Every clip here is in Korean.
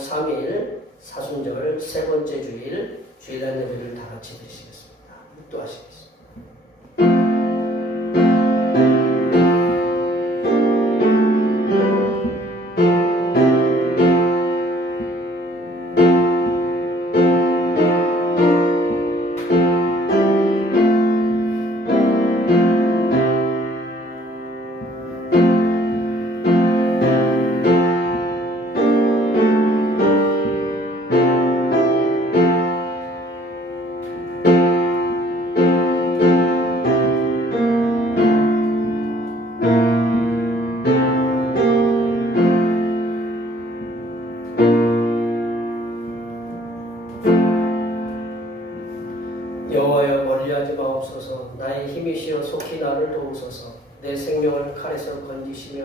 3일 사순절 세 번째 주일 주일날 예배를 다 같이 드리시겠습니다. 묵도하시겠습니다. 여호와여 멀리하지 마옵소서. 나의 힘이시여 속히 나를 도우소서. 내 생명을 칼에서 건지시며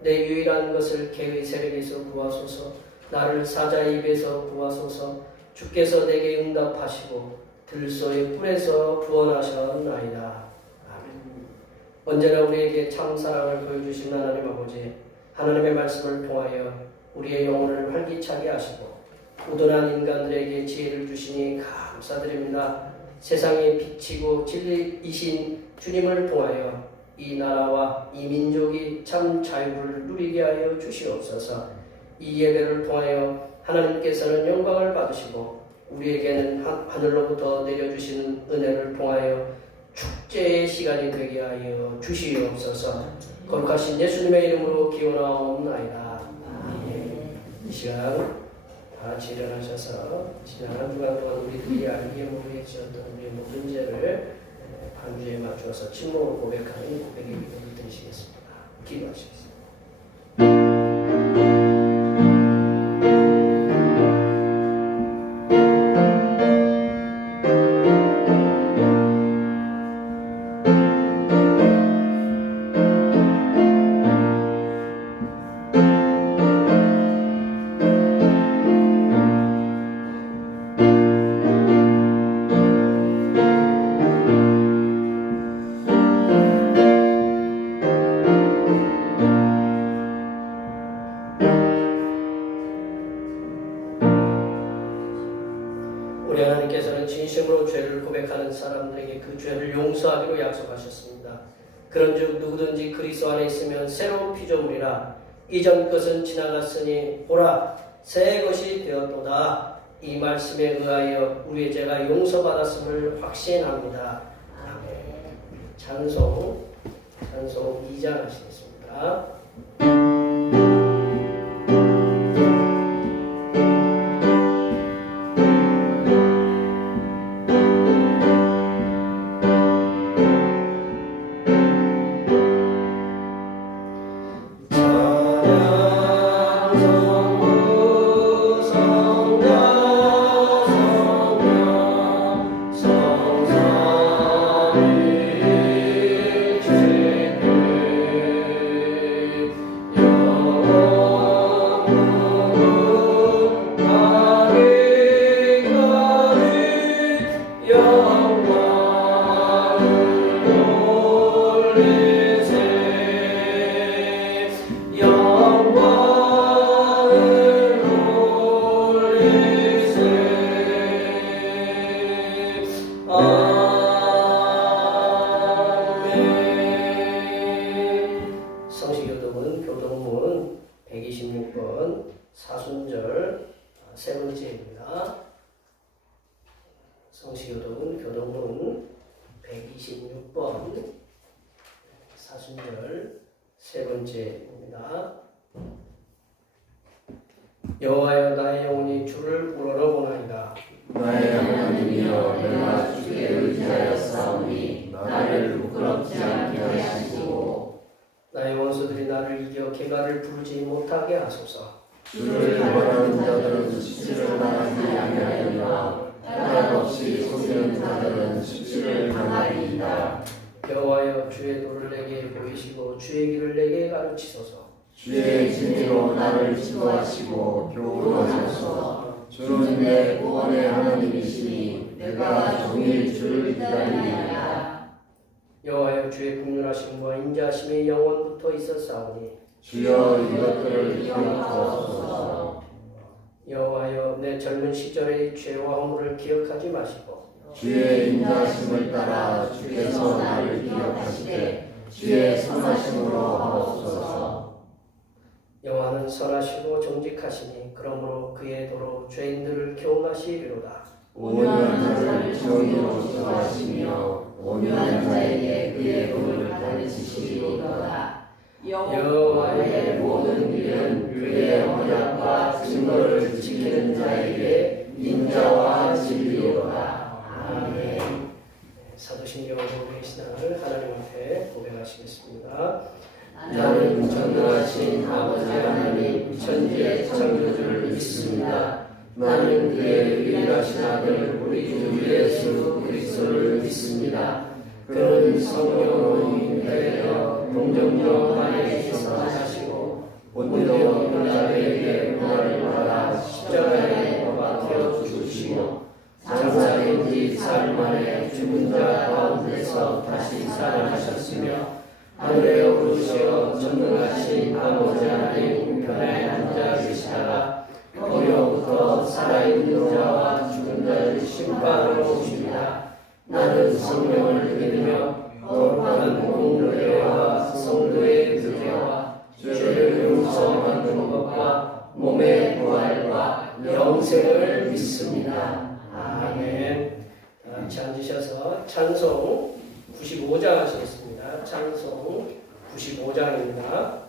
내 유일한 것을 개의 세력에서 구하소서. 나를 사자의 입에서 구하소서. 주께서 내게 응답하시고 들소의 뿔에서 구원하셨나이다. 아멘. 언제나 우리에게 참 사랑을 보여주신 하나님 아버지, 하나님의 말씀을 통하여 우리의 영혼을 활기차게 하시고 우둔한 인간들에게 지혜를 주시니 감사드립니다. 세상에 비치고 진리이신 주님을 통하여 이 나라와 이 민족이 참 자유를 누리게 하여 주시옵소서. 이 예배를 통하여 하나님께서는 영광을 받으시고 우리에게는 하늘로부터 내려주시는 은혜를 통하여 축제의 시간이 되게 하여 주시옵소서. 거룩하신 예수님의 이름으로 기원하옵나이다. 아멘. 이 시간 다 같이 일어나셔서 지난 한 주간 동안 우리들이 알게 모르게 지었던 우리의 모든 죄를 반주에 맞추어서 침묵으로 고백하는 고백의 기도를 드리시겠습니다. 기도하시겠습니다. 우리 하나님께서는 진심으로 죄를 고백하는 사람들에게 그 죄를 용서하기로 약속하셨습니다. 그런즉 누구든지 그리스도 안에 있으면 새로운 피조물이라. 이전 것은 지나갔으니 보라 새 것이 되었도다. 이 말씀에 의하여 우리의 죄가 용서받았음을 확신합니다. 아멘. 찬송 2장 하시겠습니다. 교동문 126번 사순절 세 번째입니다. 성시교동은 교동문 126번 사순절 세 번째입니다. 여호와여 나의 영혼이 주를 우러러보나이다. 나의 하나님이여 내가 주께 의지하였사오니 나를 부끄럽지 않게 하시고 나의 원수들이 나를 이겨 개가를 부르지 못하게 하소서. 주를 바라는 자들은 수치를 당하지 아니하리라. 허락 없이 속이는 자들은 수치를 당하리이다. 여호와여 주의 도를 내게 보이시고 주의 길을 내게 가르치소서. 주의 진리로 나를 지도하시고 교훈하소서. 주는 내 구원의 하나님이시니 내가 종일 주를 기다리리이다. 여호와여 주의 국률하심과 인자하심이 영원부터 있었사오니 주여 이것들을 기억하옵소서. 여호와여 내 젊은 시절의 죄와 허물을 기억하지 마시고 주의 인자하심을 따라 주께서 나를 기억하시되 주의 선하심으로 하옵소서. 여호와는 선하시고 정직하시니 그러므로 그의 도로 죄인들을 교훈하시리로다. 온유한 자를 정의로 인도하시며 온유한 자에게 그의 도를 가르치시리로다. 여호와의 모든 길은 그의 언약과 증거를 지키는 자에게 인자와 진리로다. 아멘. 사도신경으로의 신앙을 하나님 앞에 고백하시겠습니다. 나는 전능하신 아버지 하나님 천지의 창조주를 믿습니다. 나는 그의 유일하신 아들 우리 주 예수 그리스도를 믿습니다. 그는 성령으로 잉태되어 동정녀 마리아에서 나시고 본디오 빌라도에게 고난을 받아 십자가에 못 박혀 죽으시고 장사된 지 사흘 만에 죽은 자 가운데서 다시 살아나셨으며 하늘에 오르시어 전능하신 아버지 하나님 우편에 앉아 계시다가 거기로부터 살아있는 자와 죽은 자를 심판하러 오십니다. 나는 성령을 믿으며 거룩한 공교회와 성도의 교제와 죄를 용서받는 것과 몸의 부활과 영생을 믿습니다. 아멘. 다 같이 앉으셔서 찬송 95장 하시겠습니다. 찬송 95장입니다.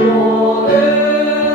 오늘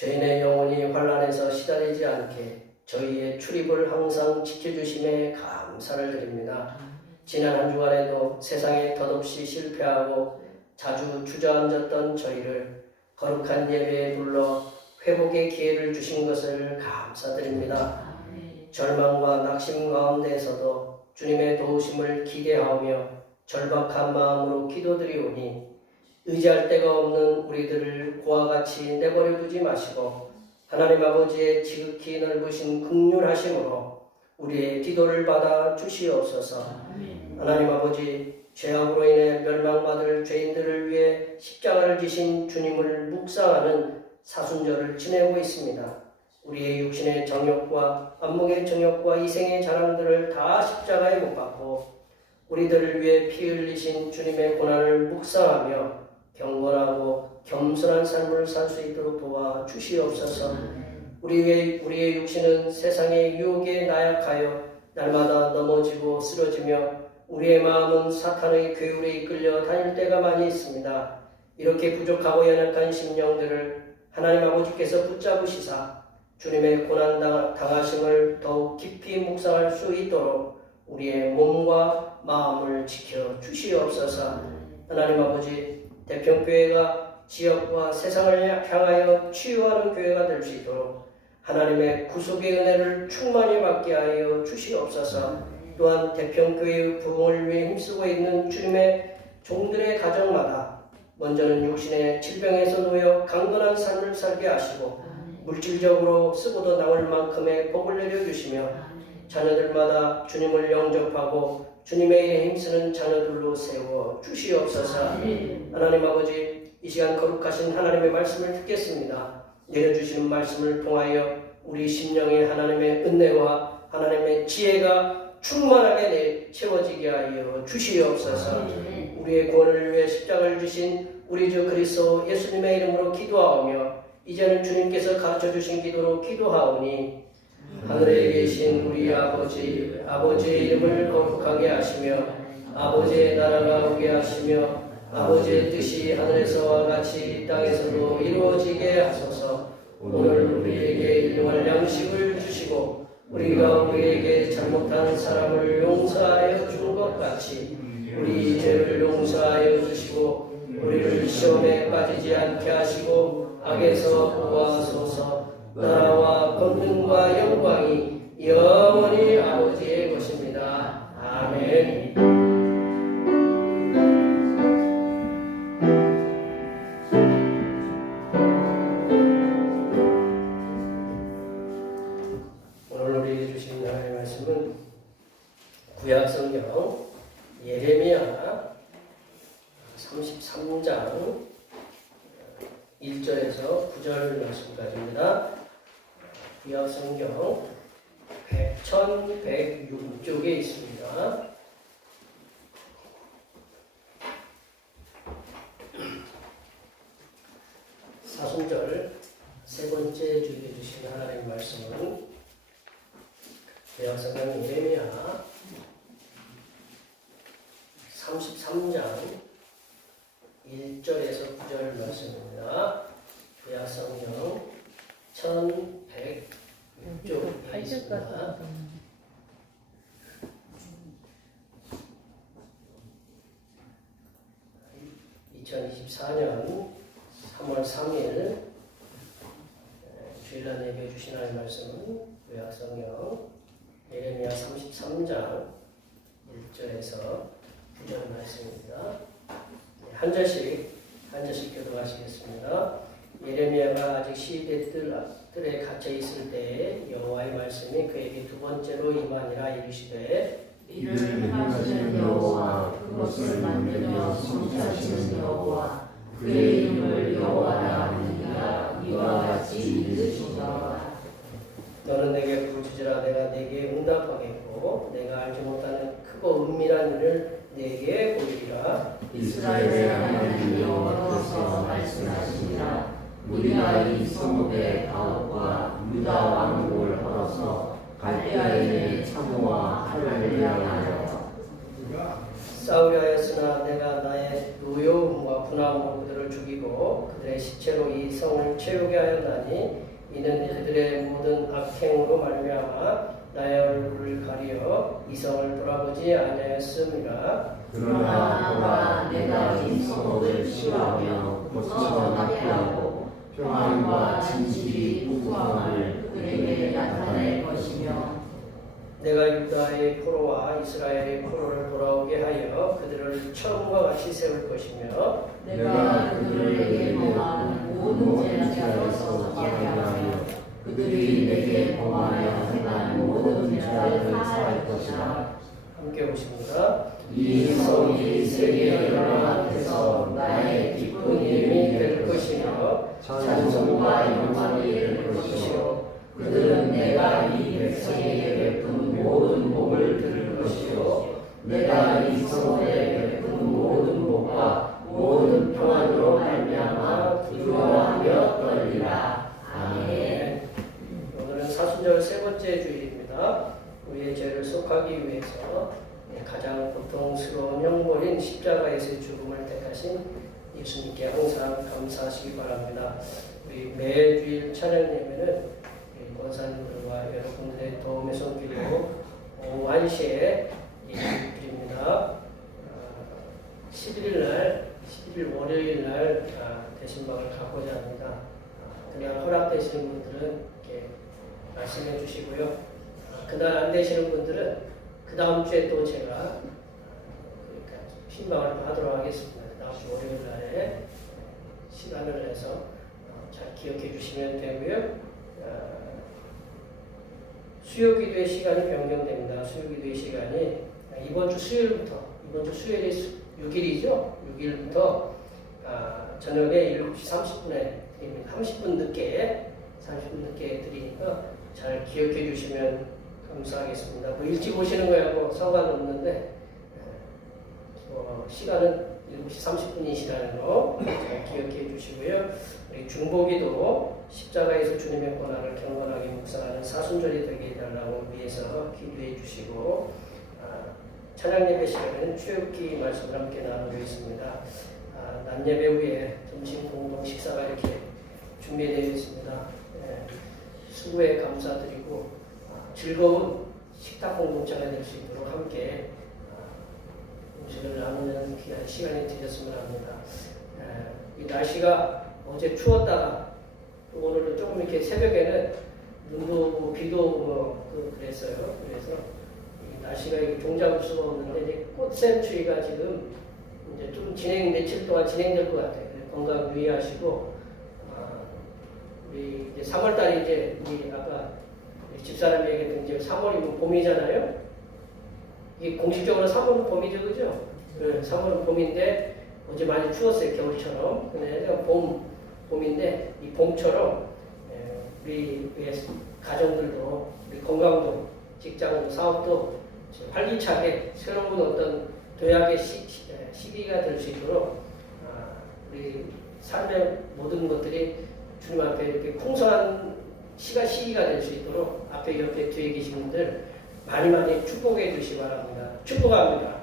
죄인의 영혼이 환난에서 시달리지 않게 저희의 출입을 항상 지켜주심에 감사를 드립니다. 지난 한 주간에도 세상에 덧없이 실패하고 자주 주저앉았던 저희를 거룩한 예배에 불러 회복의 기회를 주신 것을 감사드립니다. 절망과 낙심 가운데에서도 주님의 도우심을 기대하며 절박한 마음으로 기도드리오니 의지할 데가 없는 우리들을 고와 같이 내버려 두지 마시고 하나님 아버지의 지극히 넓으신 긍휼하심으로 우리의 기도를 받아 주시옵소서. 하나님 아버지, 죄악으로 인해 멸망받을 죄인들을 위해 십자가를 지신 주님을 묵상하는 사순절을 지내고 있습니다. 우리의 육신의 정욕과 안목의 정욕과 이생의 자랑들을 다 십자가에 못 박고 우리들을 위해 피 흘리신 주님의 고난을 묵상하며 경건하고 겸손한 삶을 살 수 있도록 도와 주시옵소서. 우리의 육신은 세상의 유혹에 나약하여 날마다 넘어지고 쓰러지며 우리의 마음은 사탄의 괴울에 이끌려 다닐 때가 많이 있습니다. 이렇게 부족하고 연약한 심령들을 하나님 아버지께서 붙잡으시사 주님의 고난 당하심을 더욱 깊이 묵상할 수 있도록 우리의 몸과 마음을 지켜 주시옵소서. 하나님 아버지, 대평교회가 지역과 세상을 향하여 치유하는 교회가 될 수 있도록 하나님의 구속의 은혜를 충만히 받게 하여 주시옵소서. 또한 대평교회의 부흥을 위해 힘쓰고 있는 주님의 종들의 가정마다 먼저는 육신의 질병에서 놓여 강건한 삶을 살게 하시고 물질적으로 쓰고도 남을 만큼의 복을 내려주시며 자녀들마다 주님을 영접하고 주님의 일에 힘쓰는 자녀들로 세워 주시옵소서. 하나님 아버지, 이 시간 거룩하신 하나님의 말씀을 듣겠습니다. 내려주시는 말씀을 통하여 우리 심령에 하나님의 은혜와 하나님의 지혜가 충만하게 채워지게 하여 주시옵소서. 우리의 구원을 위해 십자가를 지신 우리 주 그리스도 예수님의 이름으로 기도하오며 이제는 주님께서 가르쳐주신 기도로 기도하오니 하늘에 계신 우리 아버지, 아버지의 이름을 거룩하게 하시며 아버지의 나라가 오게 하시며 아버지의 뜻이 하늘에서와 같이 이 땅에서도 이루어지게 하소서. 오늘 우리에게 일용할 양식을 주시고 우리가 우리에게 잘못한 사람을 용서하여 준 것 같이 우리 죄를 용서하여 주시고 우리를 시험에 빠지지 않게 하시고 악에서 구하소서. 나라와 권능과 영광이 영원히 아버지의 것입니다. 아멘. 오늘 우리에게 주신 하나님의 말씀은 구약성경 예레미야 33장 1절에서 9절 말씀까지입니다. 구약성경 1106쪽에 있습니다. 사순절 세 번째 주일에 주신 하나님의 말씀은 구약성경 예레미야 33장 1절에서 9절 말씀입니다. 구약성경 1106쪽에 있습니다. 2024년 3월 3일 주일날 예배 주신 하나님의 말씀은 구약성경 예레미야 33장 1절에서 9절 말씀입니다. 한 절씩 교도하시겠습니다. 예레미야가 아직 시대들에 갇혀 있을 때에 여호와의 말씀이 그에게 두 번째로 임하니라. 이르시되 이를 행하시는 여호와, 그것을 만들며 성취하시는 여호와, 그의 이름을 여호와라 하느니라. 이와 같이 이르시더라. 너는 내게 부르짖으라. 내가 내게 응답하겠고 내가 알지 못하는 크고 은밀한 일을 내게 보이리라. 이스라엘의 하나님 여호와께서 말씀하시니라. 우리가 이 성읍의 가옥과 유다 왕국을 헐어서 갈대아인의 차고와 칼날을 향하여 싸우려 했으나 내가 나의 노여움과 분함으로 그들을 죽이고 그들의 그들의 시체로 이 성을 채우게 하였나니 이는 그들의 모든 악행으로 말미암아 나의 얼굴을 가리어 이 성을 돌아보지 아니하였음이라. 그러나 내가 이 성읍을 싫어하며 고쳐나게 하고 평안과 진실이 풍성함을 그들에게 나타낼 것이며 내가 유다의 포로와 이스라엘의 포로를 돌아오게 하여 그들을 처음과 같이 세울 것이며 내가 그들에게 범한 모든 죄악에서 사하게 하며 그들이 내게 범하여 행한 모든 죄악을 사할 것이라. 함께 보십니다. 이 성이 세계 열방 앞에서 나의 기쁜 이름이 될 것이며 찬송과 영광이 될 것이요 그들은 내가 이 백성에게 베푼 모든 복을 들을 것이요 내가 이 성에 베푼 모든 복과 모든 평안으로 말미암아 두려워하며 떨리라. 아멘. 오늘은 사순절 세 번째 주일입니다. 우리의 죄를 속하기 위해서 가장 고통스러운 형벌인 십자가에서의 죽음을 택하신 예수님께 항상 감사하시기 바랍니다. 우리 매주일 찬양 예배는 권사님들과 여러분들의 도움의 손길로 오후 1시에 드립니다. 11일 월요일 대신방을 갖고자 합니다. 그날 허락되시는 분들은 이렇게 말씀해 주시고요. 그날 안 되시는 분들은 그 다음 주에 또 제가 신방을 하도록 하겠습니다. 다음 주 월요일 날에 시간을 내서 잘 기억해 주시면 되고요. 수요기도의 시간이 변경됩니다. 수요기도의 시간이 이번 주 수요일이 6일이죠. 6일부터 저녁에 7시 30분에 드립니다. 30분 늦게 드리니까 잘 기억해 주시면 감사하겠습니다. 뭐 일찍 오시는 거하고 상관없는데 시간은 7시 30분이시라는 거 잘 기억해 주시고요. 우리 중보기도 십자가에서 주님의 고난을 경건하게 묵상하는 사순절이 되게 해달라고 위해서 기도해 주시고 찬양 예배 시간에는 출애굽기 말씀을 함께 나누고 있습니다. 낮 예배 후에 점심 공동 식사가 이렇게 준비되어 있습니다. 수고에 감사드리고 즐거운 식탁 공동체가 될 수 있도록 함께 음식을 나누는 귀한 시간이 되셨으면 합니다. 이 날씨가 어제 추웠다가 오늘은 조금 이렇게 새벽에는 눈도 오고 비도 오고 그랬어요. 그래서 이 날씨가 종잡을 수가 없는데 이제 꽃샘추위가 지금 이제 좀 며칠 동안 진행될 것 같아요. 건강 유의하시고 우리 이제 3월달이 이제 우리 아까 집사람이 얘기했던 이제 3월이면 봄이잖아요. 이게 공식적으로 3월은 봄이죠, 그죠? 3월은 봄인데 어제 많이 추웠어요, 겨울처럼. 근데 봄인데 이 봄처럼 우리 가정들도 우리 건강도 직장도 사업도 활기차게 새로운 어떤 도약의 시기가 될 수 있도록 우리 삶의 모든 것들이 주님 앞에 이렇게 풍성한 시기가 될 수 있도록 앞에 옆에 뒤에 계신 분들 많이 축복해 주시기 바랍니다. 축복합니다.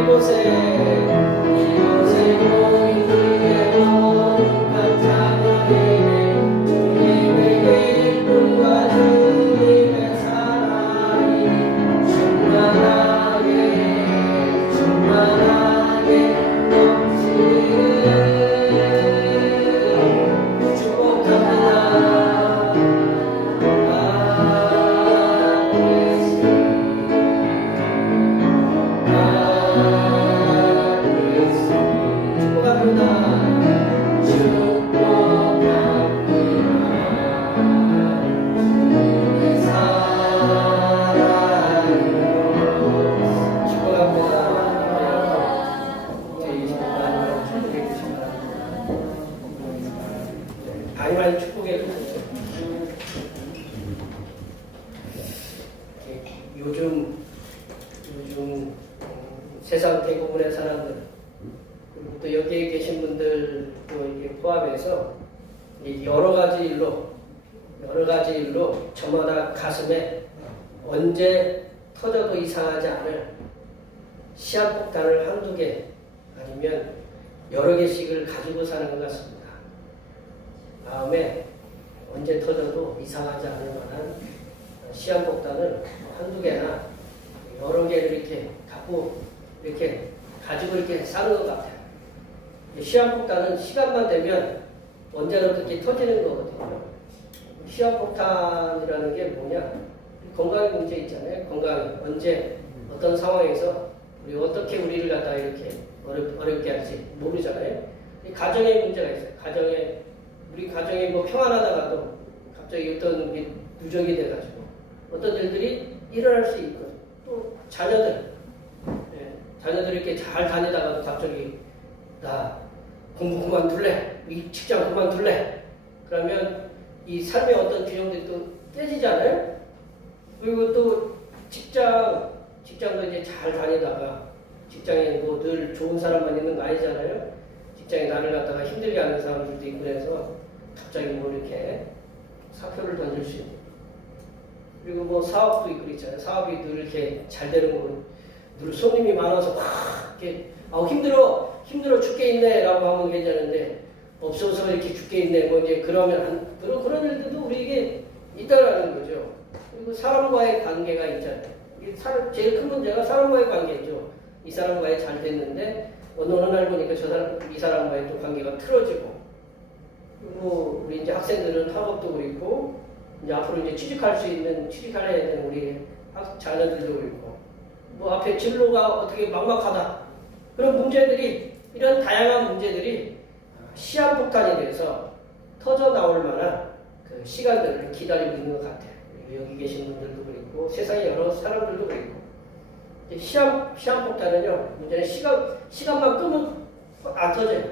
이곳에 모인 요즘 세상 대부분의 사람들 그리고 또 여기에 계신 분들도 이렇게 포함해서 여러 가지 일로 저마다 가슴에 언제 터져도 이상하지 않을 시한폭탄을 한두 개 아니면 여러 개씩을 가지고 사는 것 같습니다. 마음에 언제 터져도 이상하지 않을 만한 시한폭탄을 한두 개나 여러 개를 이렇게 가지고 이렇게 사는 것 같아요. 시한폭탄은 시간만 되면 언제나 어떻게 터지는 거거든요. 시한폭탄이라는 게 뭐냐? 건강의 문제 있잖아요. 건강 언제 어떤 상황에서 어떻게 우리를 갖다 이렇게 어렵게 할지 모르잖아요. 가정의 문제가 있어요. 우리 가정이 뭐 평안하다가도 갑자기 어떤 게 누적이 돼가지고 어떤 일들이 일어날 수 있고 또 자녀들이 이렇게 잘 다니다가도 갑자기 나 공부 그만둘래, 이 직장 그만둘래. 그러면 이 삶의 어떤 균형들이 또 깨지잖아요. 그리고 또 직장도 이제 잘 다니다가 직장에 뭐 늘 좋은 사람만 있는 거 아니잖아요. 직장에 나를 갖다가 힘들게 하는 사람들도 있고 그래서 갑자기 뭐 이렇게 사표를 던질 수 있는. 그리고 뭐 사업도 있고 그렇잖아요. 사업이 늘 이렇게 잘 되는 거는 늘 손님이 많아서 막 이렇게 힘들어 죽겠네 라고 하면 괜찮은데 없어서 이렇게 죽겠네 뭐 이제 그러면 그런 일들도 우리에게 있다라는 거죠. 그리고 사람과의 관계가 있잖아요. 제일 큰 문제가 사람과의 관계죠. 이 사람과의 잘 됐는데 어느 날 보니까 이 사람과의 또 관계가 틀어지고 그리고 우리 이제 학생들은 학업도 그렇고 이제 앞으로 이제 취직해야 되는 우리 자녀들도 그렇고 뭐 앞에 진로가 어떻게 막막하다 그런 문제들이 이런 다양한 문제들이 시한폭탄이 돼서 터져 나올 만한 그 시간들을 기다리고 있는 것 같아요. 여기 계신 분들도 그렇고 세상의 여러 사람들도 그렇고 시한폭탄은요 문제는 시간만 끄면 안 터져요.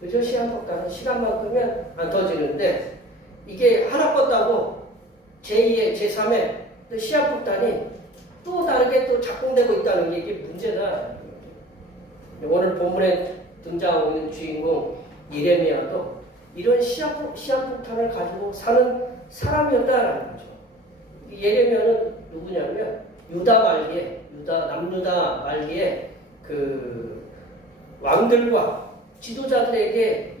그죠? 시한폭탄은 시간만 끄면 안 터지는데 이게 하나 껐다고 제2의 제3의 시한폭탄이 또 다르게 또 작동되고 있다는 게 이게 문제다. 오늘 본문에 등장하고 있는 주인공 예레미야도 이런 시한폭탄을 가지고 사는 사람이었다라는 거죠. 예레미야는 누구냐면 남유다 말기에 그 왕들과 지도자들에게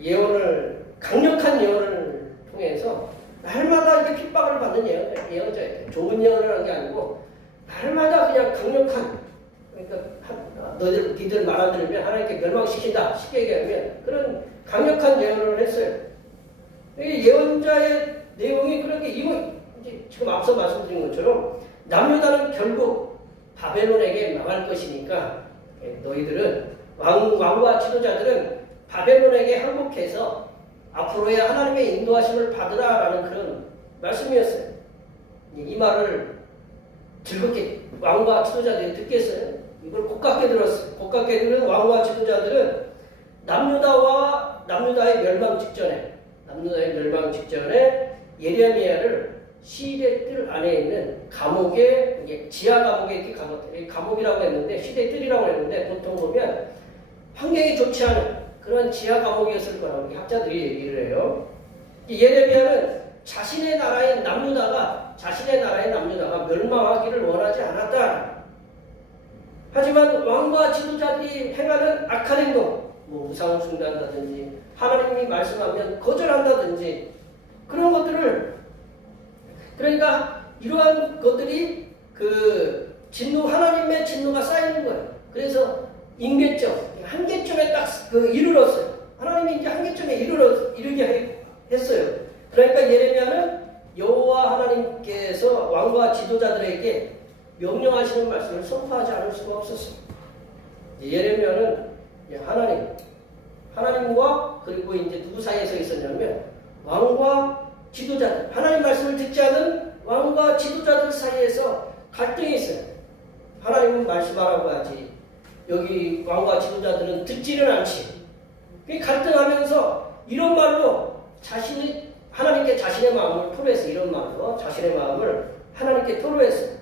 강력한 예언을 통해서 날마다 이렇게 핍박을 받는 예언자예요. 좋은 예언을 한 게 아니고 날마다 그냥 강력한 그러니까 니들 말 안 들으면 하나님께 멸망시킨다 쉽게 얘기하면 그런 강력한 예언을 했어요. 이 예언자의 내용이 그렇게 지금 앞서 말씀드린 것처럼 남유다는 결국 바벨론에게 망할 것이니까 너희들은 왕과 지도자들은 바벨론에게 항복해서 앞으로의 하나님의 인도하심을 받으라라는 그런 말씀이었어요. 이 말을 즐겁게 왕과 지도자들이 듣겠어요? 이걸 고깝게 들었어요. 고깝게 들은 왕과 지도자들은 남유다의 멸망 직전에 예레미야를 시대 뜰 안에 있는 지하 감옥에 이렇게 가뒀대요. 감옥이라고 했는데 시대 뜰이라고 했는데 보통 보면 환경이 좋지 않은 그런 지하 감옥이었을 거라고 학자들이 얘기를 해요. 예레미야는 자신의 나라의 남유다가 멸망하기를 원하지 않았다. 하지만 왕과 지도자들이 행하는 악한 행동, 뭐 우상을 숭배한다든지 하나님이 말씀하면 거절한다든지 그런 것들을 그러니까 이러한 것들이 하나님의 진노가 쌓이는 거예요. 그래서 임계점 한계점에 딱 이르렀어요. 하나님이 이제 한계점에 이르게 했어요. 그러니까 예레미야는 여호와 하나님께서 왕과 지도자들에게 명령하시는 말씀을 선포하지 않을 수가 없었어요. 예레미야는 하나님과 그리고 이제 누구 사이에 서 있었냐면 왕과 지도자들, 하나님 말씀을 듣지 않은 왕과 지도자들 사이에서 갈등이 있어요. 하나님은 말씀하라고 하지 여기 왕과 지도자들은 듣지는 않지. 갈등하면서 이런 말로 하나님께 자신의 마음을 토로했어요. 이런 말로 자신의 마음을 하나님께 토로했어요.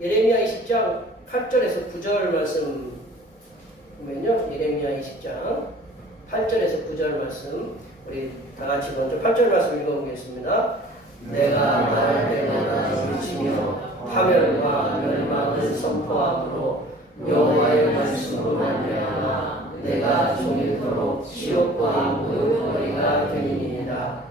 예레미야 20장 8절에서 9절 말씀 보면요. 예레미야 20장 8절에서 9절 말씀 우리 다 같이 먼저 8절 말씀 읽어보겠습니다. 내가 말할 때마다 소리치며 파멸과 멸망을 선포함으로 여호와의 말씀으로 말미암아 내가 종일토록 치욕과 모욕거리가 되니이다.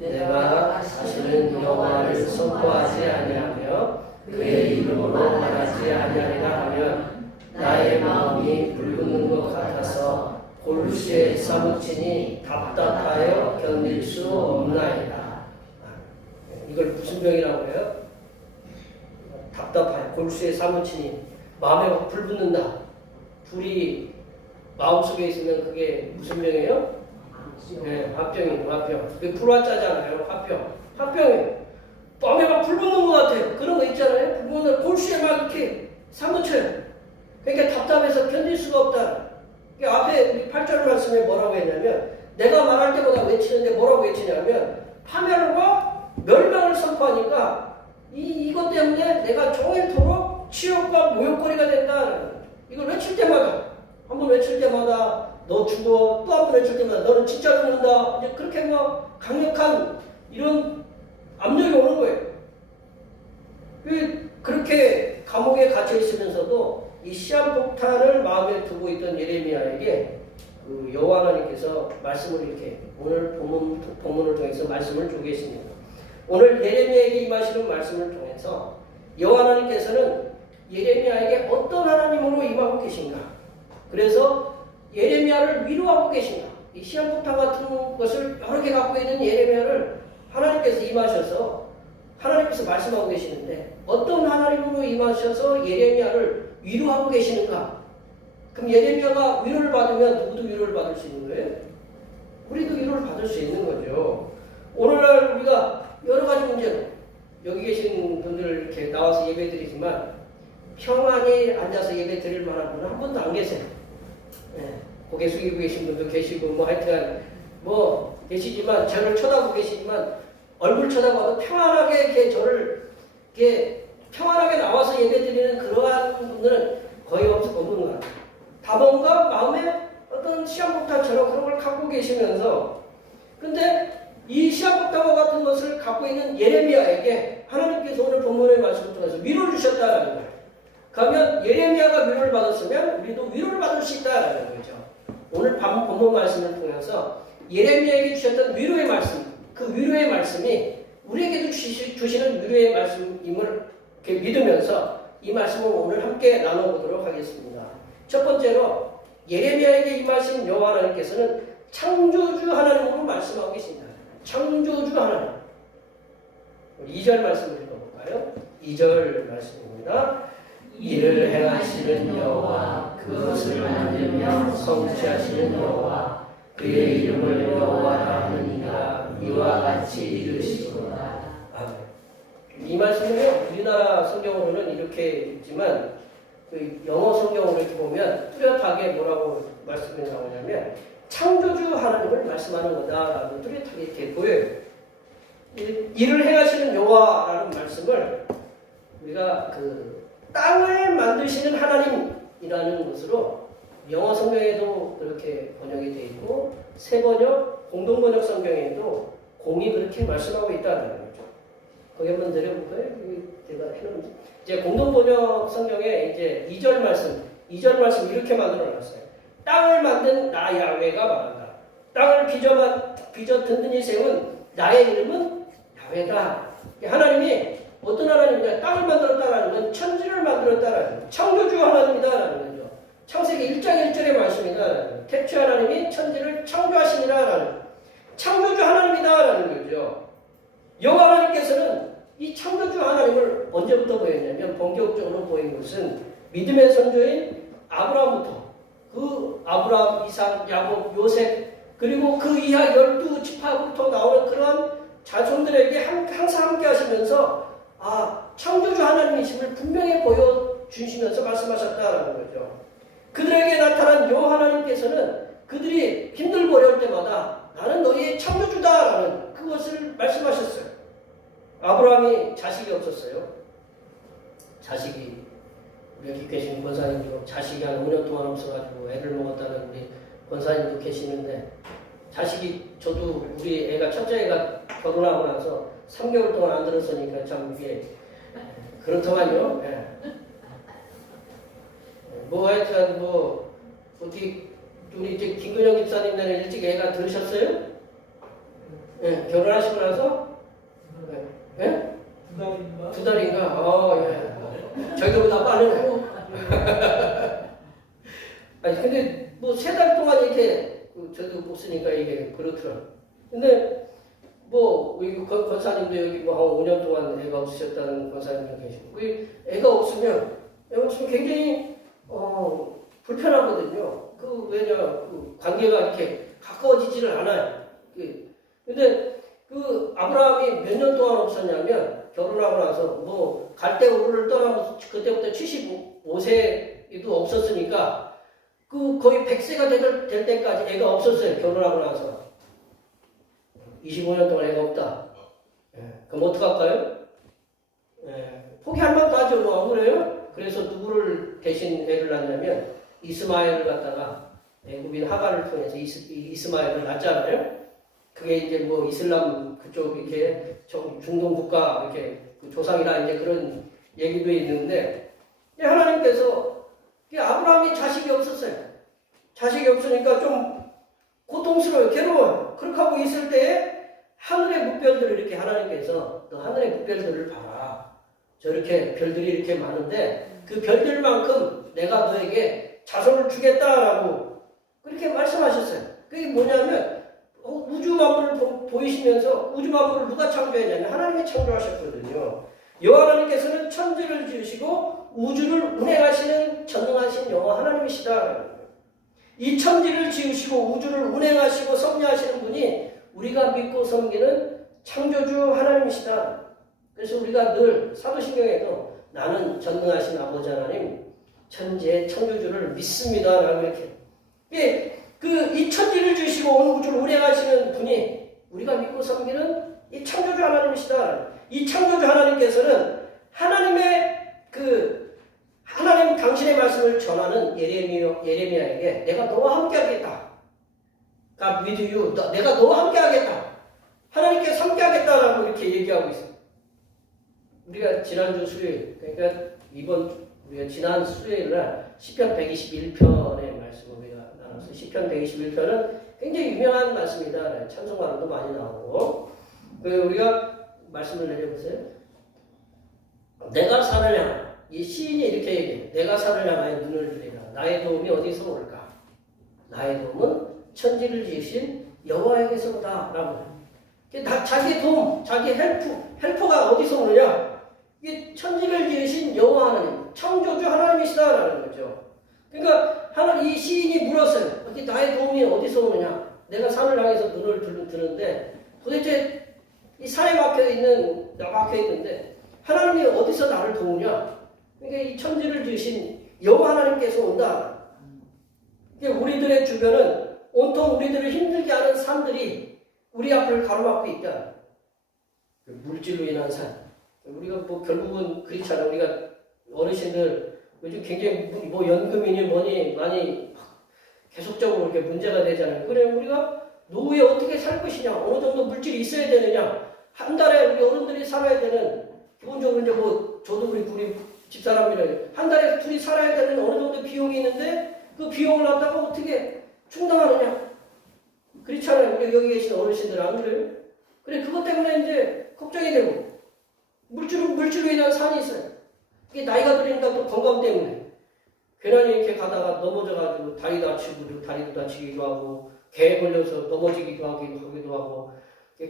내가 다시는 여호와를 선포하지 아니하며 그의 이름으로 말하지 아니하리라 하면 나의 마음이 불붙는 것 같아서 골수에 사무치니 답답하여 견딜 수 없나이다. 이걸 무슨 병이라고 해요? 답답하여 골수에 사무치니 마음에 불붙는다. 불이 마음속에 있으면 그게 무슨 병이에요? 네, 화병이에요. 화병. 불화자잖아요. 화병이에요. 마음에 막 불붙는 것 같아요. 그런 거 있잖아요. 불붙는 골수에 막 이렇게 사무쳐요. 그러니까 답답해서 견딜 수가 없다. 앞에 우리 8절 말씀에 뭐라고 했냐면 내가 말할 때마다 외치는데 뭐라고 외치냐면 파멸과 멸망을 선포하니까 이것 때문에 내가 종일토록 치욕과 모욕거리가 된다. 이걸 외칠 때마다 한 번 외칠 때마다 너 죽어, 또 한 번 외칠 때마다 너는 진짜 죽는다. 이제 그렇게 막 강력한 이런 압력이 오는 거예요. 그렇게 감옥에 갇혀 있으면서도 이 시한폭탄을 마음에 두고 있던 예레미야에게 그 여호와 하나님께서 말씀을 이렇게 오늘 본문을 통해서 말씀을 주고 계십니다. 오늘 예레미야에게 임하시는 말씀을 통해서 여호와 하나님께서는 예레미야에게 어떤 하나님으로 임하고 계신가? 그래서 예레미야를 위로하고 계신가? 이 시한폭탄 같은 것을 여러 개 갖고 있는 예레미야를 하나님께서 임하셔서 하나님께서 말씀하고 계시는데 어떤 하나님으로 임하셔서 예레미야를 위로하고 계시는가? 그럼 예레미야가 위로를 받으면 누구도 위로를 받을 수 있는 거예요? 우리도 위로를 받을 수 있는 거죠. 오늘날 우리가 여러 가지 문제로 여기 계신 분들 이렇게 나와서 예배 드리지만 평안히 앉아서 예배 드릴 만한 분은 한 분도 안 계세요. 네. 고개 숙이고 계신 분도 계시고 뭐 하여튼 뭐 계시지만 저를 쳐다보고 계시지만 얼굴 쳐다봐도 평안하게 이렇게 저를 이렇게 평안하게 나와서 예배 드리는 그러한 분들은 거의 없는 것 같아요. 다 뭔가 마음에 어떤 시한폭탄처럼 그런 걸 갖고 계시면서 근데 이 시한폭탄과 같은 것을 갖고 있는 예레미야에게 하나님께서 오늘 본문의 말씀을 통해서 위로를 주셨다라는 거예요. 그러면 예레미야가 위로를 받았으면 우리도 위로를 받을 수 있다라는 거죠. 오늘 본문 말씀을 통해서 예레미야에게 주셨던 위로의 말씀, 그 위로의 말씀이 우리에게도 주시는 위로의 말씀임을 이렇게 믿으면서 이 말씀을 오늘 함께 나눠보도록 하겠습니다. 첫 번째로 예레미야에게 임하신 여호와 하나님께서는 창조주 하나님으로 말씀하고 계십니다. 창조주 하나님. 2절 말씀을 읽어볼까요? 2절 말씀입니다. 이를 행하시는 여호와 그것을 만들며 성취하시는 여호와 그의 이름을 여호와라 하느니가 이와 같이 이르시구나. 이 말씀은요 우리나라 성경으로는 이렇게 있지만 그 영어 성경으로 이렇게 보면 뚜렷하게 뭐라고 말씀이 나오냐면 창조주 하나님을 말씀하는 거다라고 뚜렷하게 이렇게 보여요. 이를 행하시는 여호와라는 말씀을 우리가 그 땅을 만드시는 하나님이라는 것으로 영어 성경에도 그렇게 번역이 되어 있고 새 번역, 공동 번역 성경에도 공이 그렇게 말씀하고 있다는 거죠. 거기 한번 내려볼까요? 제가 해놓은 이제 공동 번역 성경에 이제 2절 말씀 이렇게 만들어놨어요. 땅을 만든 나 야훼가 말한다. 땅을 빚어 든든히 세운 나의 이름은 야훼다. 하나님이 어떤 하나님이냐? 땅을 만들었다라는 건 천지를 만들었다라는 건 창조주 하나님이다라는 거죠. 창세기 1장 1절의 말씀이다. 태초 하나님이 천지를 창조하시니라라는 창조주 하나님이다라는 거죠. 여호와 하나님께서는 이 창조주 하나님을 언제부터 보였냐면 본격적으로 보인 것은 믿음의 선조인 아브라함부터 그 아브라함, 이삭, 야곱, 요셉 그리고 그 이하 12지파부터 나오는 그런 자손들에게 항상 함께 하시면서 창조주 하나님이심을 분명히 보여주시면서 말씀하셨다라는 거죠. 그들에게 나타난 여호와 하나님께서는 그들이 힘들고 어려울 때마다 나는 너희의 창조주다라는 그것을 말씀하셨어요. 아브라함이 자식이 없었어요. 자식이 여기 계신 권사님도 자식이 한 5년 동안 없어가지고 애를 먹었다는 우리 권사님도 계시는데 자식이 저도 우리 애가 첫째 애가 결혼하고 나서 3개월 동안 안 들었으니까 참 이게 그렇더만요. 예. 뭐 하여튼 뭐 어떻게 우리 이제 김근영 집사님네는 일찍 애가 들으셨어요? 예, 결혼하시고 나서? 예? 예? 2달인가? 2달인가? 예. 저희들보다 빠르네요. 아니, 근데 뭐 3달 동안 이렇게, 저도 못 쓰니까 이게 그렇더라고요. 근데 뭐, 우리 권사님도 여기 뭐 한 5년 동안 애가 없으셨다는 권사님도 계시고, 우리 애가 없으면 굉장히, 불편하거든요. 왜냐, 관계가 이렇게 가까워지지를 않아요. 근데 아브라함이 몇 년 동안 없었냐면, 결혼하고 나서 뭐 갈대우르를 떠나면 그때부터 75세도 없었으니까 거의 100세가 될 때까지 애가 없었어요. 결혼하고 나서 25년 동안 애가 없다. 예, 그럼 어떡할까요? 예, 포기할 만도 하죠. 뭐 안 그래요? 그래서 누구를 대신 애를 낳냐면 이스마엘을 갖다가 애굽인 하갈을 통해서 이스마엘을 낳잖아요. 그게 이제 뭐 이슬람 그쪽 이렇게 중동 국가 이렇게 조상이라 이제 그런 얘기도 있는데 하나님께서 아브라함이 자식이 없었어요. 자식이 없으니까 좀 고통스러워요. 괴로워요. 그렇게 하고 있을 때에 하늘의 뭇별들을 이렇게 하나님께서 너 하늘의 뭇별들을 봐라. 저렇게 별들이 이렇게 많은데 그 별들만큼 내가 너에게 자손을 주겠다라고 그렇게 말씀하셨어요. 그게 뭐냐면 우주 만물을 보이시면서 우주 만물을 누가 창조했냐면 하나님이 창조하셨거든요. 여호와 하나님께서는 천지를 지으시고 우주를 운행하시는 전능하신 여호와 하나님이시다. 이 천지를 지으시고 우주를 운행하시고 섭리하시는 분이 우리가 믿고 섬기는 창조주 하나님이시다. 그래서 우리가 늘 사도신경에도 나는 전능하신 아버지 하나님 천지의 창조주를 믿습니다. 라고 이렇게 이 천지를 주시고 온 우주를 운행하시는 분이 우리가 믿고 섬기는 이 창조주 하나님이시다. 이 창조주 하나님께서는 하나님 당신의 말씀을 전하는 예레미야에게 내가 너와 함께 하겠다. God with you. 내가 너와 함께 하겠다. 하나님께서 함께 하겠다라고 이렇게 얘기하고 있어요. 우리가 지난주 수요일, 그러니까 우리가 지난 수요일날 시편 121편의 말씀을 우리가 나눴어요. 시편 121편은 굉장히 유명한 말씀이다. 찬송가로도 많이 나오고. 우리가 말씀을 내려보세요. 내가 산을 향하여, 이 시인이 이렇게 얘기해요. 내가 산을 향하여 눈을 들이라. 나의 도움이 어디서 올까? 나의 도움은 천지를 지으신 여호와에게서다. 라고. 자기 도움, 자기 헬퍼가 어디서 오느냐? 이게 천지를 지으신 여호와 하나님, 창조주 하나님이시다라는 거죠. 그러니까 이 시인이 물었어요. 나의 도움이 어디서 오느냐? 내가 산을 향해서 눈을 드는데 도대체 이 산에 막혀 있는데 하나님이 어디서 나를 도우냐? 그러니까 이 천지를 지으신 여호와 하나님께서 온다. 우리들의 주변은 온통 우리들을 힘들게 하는 산들이 우리 앞을 가로막고 있다. 물질로 인한 산. 우리가 뭐 결국은 그렇잖아. 우리가 어르신들 요즘 굉장히 뭐 연금이니 뭐니 많이 계속적으로 이렇게 문제가 되잖아요. 그래 우리가 노후에 어떻게 살 것이냐, 어느 정도 물질이 있어야 되느냐, 한 달에 우리 어른들이 살아야 되는 기본적으로 이제 뭐 저도 우리 집사람이랑 한 달에 둘이 살아야 되는 어느 정도 비용이 있는데 그 비용을 갖다가 어떻게 충당하느냐? 그렇잖아요. 우리 여기 계신 어르신들 안 그래요? 그래 그것 때문에 이제 걱정이 되고 물질로 인한 산이 있어요. 이게 나이가 들으니까 또 건강 때문에 괜히 이렇게 가다가 넘어져가지고 다리도 다치기도 하고 개에 걸려서 넘어지기도 하기도 하고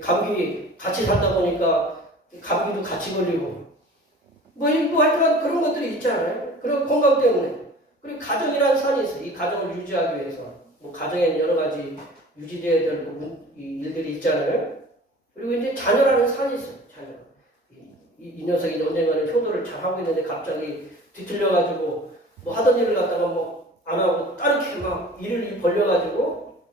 감기 같이 살다 보니까 감기도 같이 걸리고 뭐 하여튼 그런 것들이 있잖아요. 그런 건강 때문에. 그리고 가정이라는 산이 있어요. 이 가정을 유지하기 위해서 뭐 가정에는 여러 가지 유지되어야 될 일들이 있잖아요. 그리고 이제 자녀라는 산이 있어요. 자녀. 이 녀석이 언젠가는 효도를 잘 하고 있는데 갑자기 뒤틀려가지고 뭐 하던 일을 갖다가 뭐 안 하고 다르게 막 일을 벌려가지고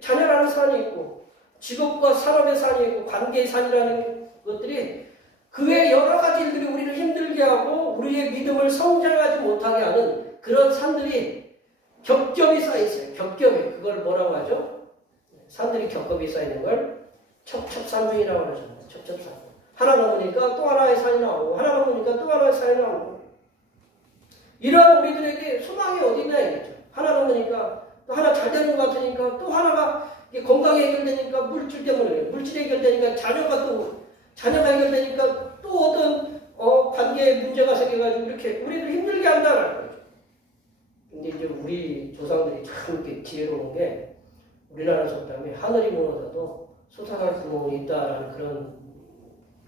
자녀라는 산이 있고 직업과 산업의 산이 있고 관계의 산이라는 것들이 그 외 여러 가지 일들이 우리를 힘들게 하고 그리고 우리의 믿음을 성장하지 못하게 하는 그런 산들이 겹겹이 쌓여 있어요. 겹겹이. 그걸 뭐라고 하죠? 산들이 겹겹이 쌓여 있는 걸 첩첩산중이라고 그러죠. 첩첩산. 하나 넘으니까 또 하나의 산이 나오고 하나 넘으니까 또 하나의 산이 나오고 이러한 우리들에게 소망이 어디 있나 이거죠. 하나 넘으니까 또 하나 잘 되는 것 같으니까 또 하나가 건강이 해결되니까 물질 때문에 물질이 해결되니까 자녀가 해결되니까 또 어떤 관계에 문제가 생겨가지고 이렇게 우리를 힘들게 한다는 거죠. 근데 이제 우리 조상들이 참 이렇게 지혜로운 게 우리나라 속담에 하늘이 무너져도 솟아날 구멍이 있다라는 그런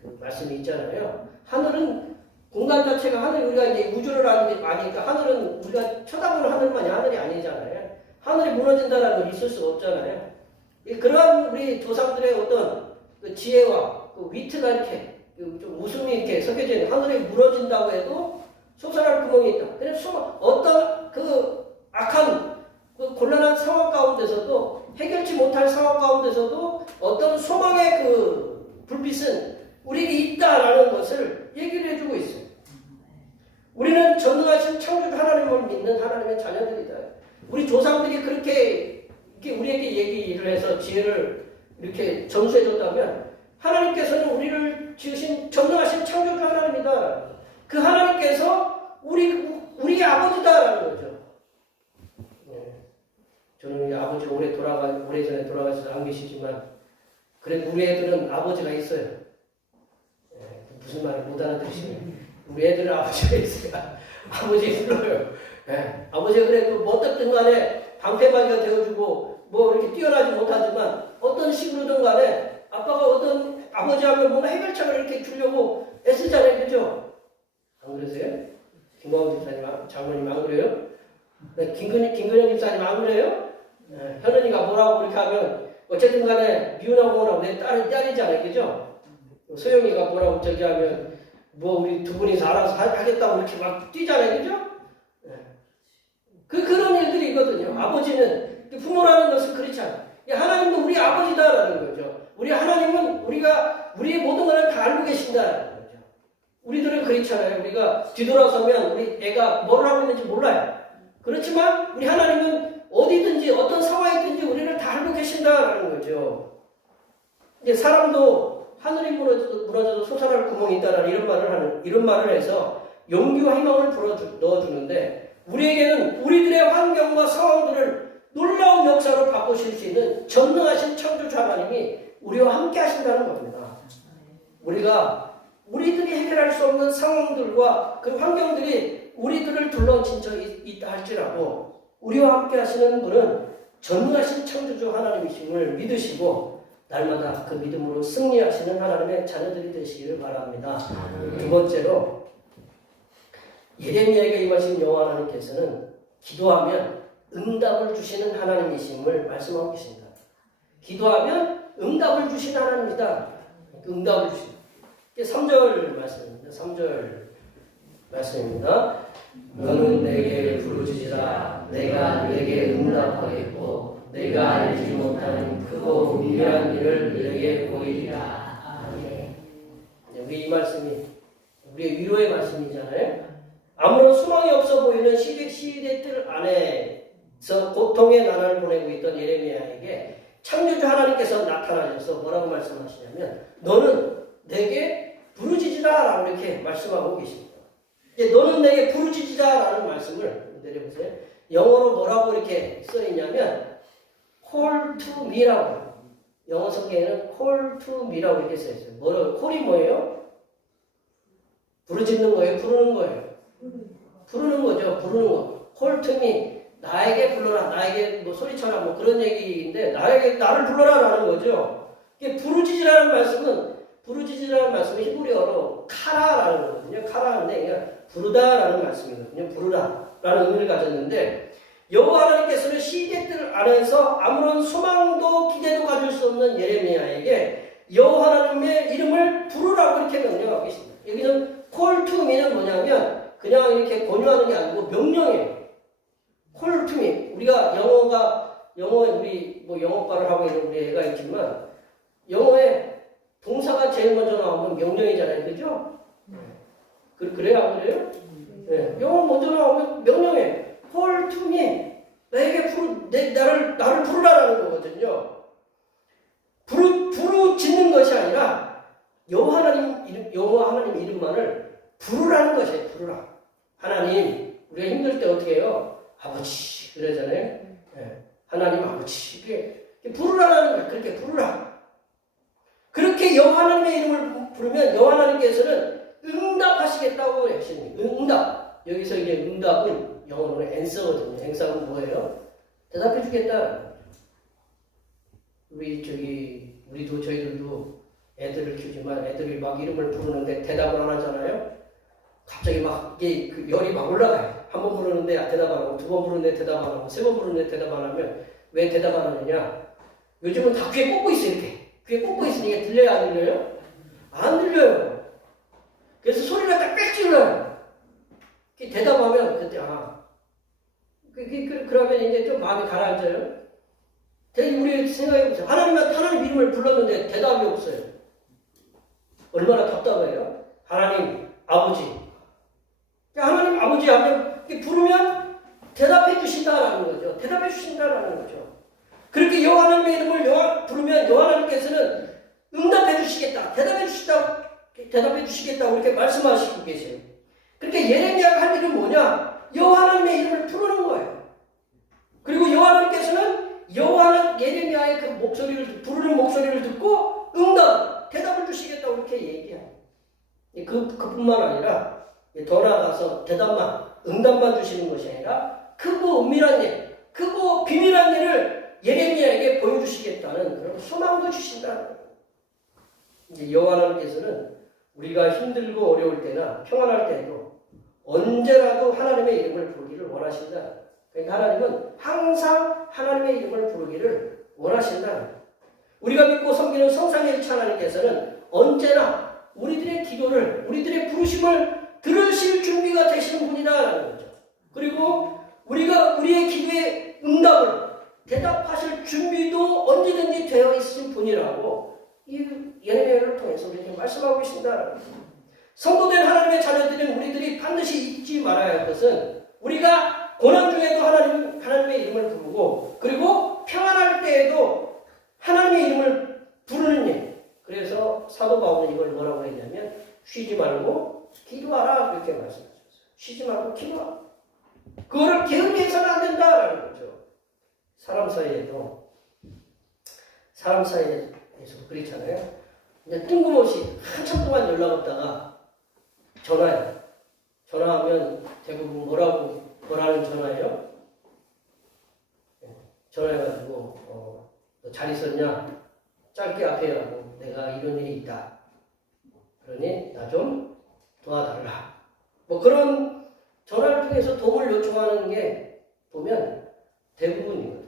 그 말씀이 있잖아요. 하늘은 공간 자체가 하늘 우리가 이제 우주를 아니까 하늘은 우리가 쳐다보는 하늘만이 하늘이 아니잖아요. 하늘이 무너진다라는 건 있을 수 없잖아요. 그러한 우리 조상들의 어떤 그 지혜와 그 위트가 이렇게 좀 웃음이 이렇게 섞여져 있는 하늘이 무너진다고 해도 솟아날 구멍이 있다. 그래서 어떤 그 악한 그 곤란한 상황 가운데서도 해결치 못할 상황 가운데서도 어떤 소망의 그 불빛은 우리에게 있다라는 것을 얘기를 해주고 있어요. 우리는 전능하신 창조주 하나님을 믿는 하나님의 자녀들이다. 우리 조상들이 그렇게 우리에게 얘기를 해서 지혜를 이렇게 전수해줬다면 하나님께서는 우리를 지으신 전능하신 창조주 하나님이다. 그 하나님께서 우리 아버지다라는 거죠. 네. 저는 우리 아버지가 오래전에 돌아가셔서 안 계시지만 그래도 우리 애들은 아버지가 있어요. 네. 무슨 말을 못 알아들으시면 우리 애들은 아버지가 있어요. 아버지 불러요. 네. 아버지가 그래도 어떻든 간에 방패막이가 되어주고 뭐 이렇게 뛰어나지 못하지만 어떤 식으로든 간에 아빠가 어떤 아버지 하면 뭔가 해결책을 이렇게 주려고 애쓰잖아요. 그죠? 안 그러세요? 김광훈 집사님, 장모님 안 그래요? 네, 김근영 집사님 안 그래요? 네, 현은이가 뭐라고 그렇게 하면 어쨌든 간에 미운하고 뭐라고 내 딸이잖아요. 그죠? 소영이가 뭐라고 저기 하면 뭐 우리 두 분이서 알아서 하겠다고 이렇게 막 뛰잖아요. 그죠? 네. 그런 일들이 있거든요. 아버지는 부모라는 것은 그렇지 않아요. 하나님도 우리 아버지다라는 거죠. 우리 하나님은 우리의 모든 것을 다 알고 계신다라는 거죠. 우리들은 그렇잖아요. 우리가 뒤돌아서면 우리 애가 뭘 하고 있는지 몰라요. 그렇지만 우리 하나님은 어디든지 어떤 상황이 있든지 우리를 다 알고 계신다라는 거죠. 이제 사람도 하늘이 무너져도 솟아날 구멍이 있다라는 이런 말을 해서 용기와 희망을 넣어주는데 우리에게는 우리들의 환경과 상황들을 놀라운 역사로 바꾸실 수 있는 전능하신 창조주 하나님이 우리와 함께 하신다는 겁니다. 우리들이 해결할 수 없는 상황들과 그 환경들이 우리들을 둘러진쳐 있다 할지라도 우리와 함께 하시는 분은 전능하신 창조주 하나님이심을 믿으시고 날마다 그 믿음으로 승리하시는 하나님의 자녀들이 되시기를 바랍니다. 두 번째로 예레미야에게 임하신 여호와 하나님께서는 기도하면 응답을 주시는 하나님이심을 말씀하고 계십니다. 기도하면 응답을 주시는 하나님이다. 응답을 주시는 3절 말씀입니다. 3절 말씀입니다. 너는 내게 부르짖으라. 내가 내게 응답하겠고 내가 알지 못하는 크고 미련한 일을 내게 보이리라. 아멘. 여기 이 말씀이 우리의 위로의 말씀이잖아요. 아무런 소망이 없어 보이는 시대들 안에서 고통의 나날을 보내고 있던 예레미야에게 창조주 하나님께서 나타나셔서 뭐라고 말씀하시냐면 너는 내게 부르짖으라 라고 이렇게 말씀하고 계십니다. 이제 너는 내게 부르짖으라 라는 말씀을 내려보세요. 영어로 뭐라고 이렇게 써있냐면 call to me라고 해요. 영어 성경에는 call to me라고 이렇게 써있어요. call이 뭐예요? 부르짖는 거예요? 부르는 거예요? 부르는 거죠. 부르는 거. call to me. 나에게 불러라. 나에게 뭐 소리쳐라. 뭐 그런 얘기인데 나를 불러라 라는 거죠. 이게 부르짖으라는 말씀은 히브리어로 카라라는 거거든요. 카라인데 그냥 부르다라는 말씀이거든요. 부르다라는 의미를 가졌는데 여호와 하나님께서는 시대들 안에서 아무런 소망도 기대도 가질 수 없는 예레미야에게 여호와 하나님의 이름을 부르라고 이렇게 명령하고 계십니다. 여기는 call to me는 뭐냐면 그냥 이렇게 권유하는 게 아니고 명령이에요. call to me. 우리가 영어에 우리 뭐 영어과를 하고 있는 우리 애가 있지만 영어에 동사가 제일 먼저 나오면 명령이잖아요. 그죠? 그래요? 안 그래요? 네. 영어 먼저 나오면 명령해. Call to me. 나를 부르라는 거거든요. 부르짖는 것이 아니라 여호와 하나님 이름만을 부르라는 것이에요. 부르라. 하나님, 우리가 힘들 때 어떻게 해요? 아버지 그러잖아요. 네. 하나님 아버지 이렇게 부르라는 거예요. 그렇게 부르라. 그렇게 여호와 하나님의 이름을 부르면 여호와 하나님께서는 응답하시겠다고 하시는 거예요. 응답. 여기서 이제 응답은 영어로는 answer거든요. answer는 뭐예요? 대답해 주겠다. 저희들도 애들을 키우지만 애들이 막 이름을 부르는데 대답을 안 하잖아요. 갑자기 막 이게 열이 막 올라가요. 한 번 부르는데 대답 안 하고, 두 번 부르는데 대답 안 하고, 세 번 부르는데 대답 안 하면 왜 대답 안 하느냐? 요즘은 다 귀에 꽂고 있어요. 이렇게 귀에 꽂고 있으니까 들려요, 안 들려요? 안 들려요. 그래서 소리를 딱 빽질러요. 대답하면 그때 그러면 이제 좀 마음이 가라앉아요. 우리 생각해보세요. 하나님 이름을 불렀는데 대답이 없어요. 얼마나 답답해요? 하나님 아버지. 하나님 아버지 하면 부르면 대답해 주신다라는 거죠. 대답해 주신다라는 거죠. 그렇게 여호와 하나님의 이름을 부르면 여호와 하나님께서는 응답해 주시겠다. 대답해 주시겠다고 이렇게 말씀하시고 계세요. 그렇게 예레미야가 할 일은 뭐냐? 여호와 하나님의 이름을 부르는 거예요. 그리고 여호와 하나님께서는 예레미야의 그 부르는 목소리를 듣고 대답을 주시겠다고 이렇게 얘기해요. 그뿐만 아니라 더 나아가서 응답만 주시는 것이 아니라 크고 은밀한 일, 크고 비밀한 일을 예레미야에게 보여주시겠다는 그런 소망도 주신다는 거예요. 이제 여호와 하나님께서는 우리가 힘들고 어려울 때나 평안할 때에도 언제라도 하나님의 이름을 부르기를 원하신다. 그러니까 하나님은 항상 하나님의 이름을 부르기를 원하신다. 우리가 믿고 섬기는 성삼위일체 하나님께서는 언제나 우리들의 기도를, 우리들의 부르심을 들으실 준비가 되시는 분이다라는 거죠. 그리고 우리의 기도에 응답을 대답하실 준비도 언제든지 되어 있으신 분이라고 이 예레미야를 통해서 우리에게 말씀하고 계신다. 성도된 하나님의 자녀들인 우리들이 반드시 잊지 말아야 할 것은 우리가 고난 중에도 하나님의 이름을 부르고 그리고 평안할 때에도 하나님의 이름을 부르는 일. 그래서 사도 바울은 이걸 뭐라고 했냐면 쉬지 말고 기도하라 그렇게 말씀하셨어요. 쉬지 말고 기도하라. 그거를 게을리해서는 안 된다라는 거죠. 사람 사이에서 그렇잖아요. 이제 뜬금없이 한참 동안 연락 없다가 전화하면 대부분 뭐라는 전화예요? 전화해가지고 너 잘 있었냐? 짧게 앞에 하고 내가 이런 일이 있다. 그러니 나 좀 도와달라. 뭐 그런 전화를 통해서 도움을 요청하는 게 보면 대부분이거든요.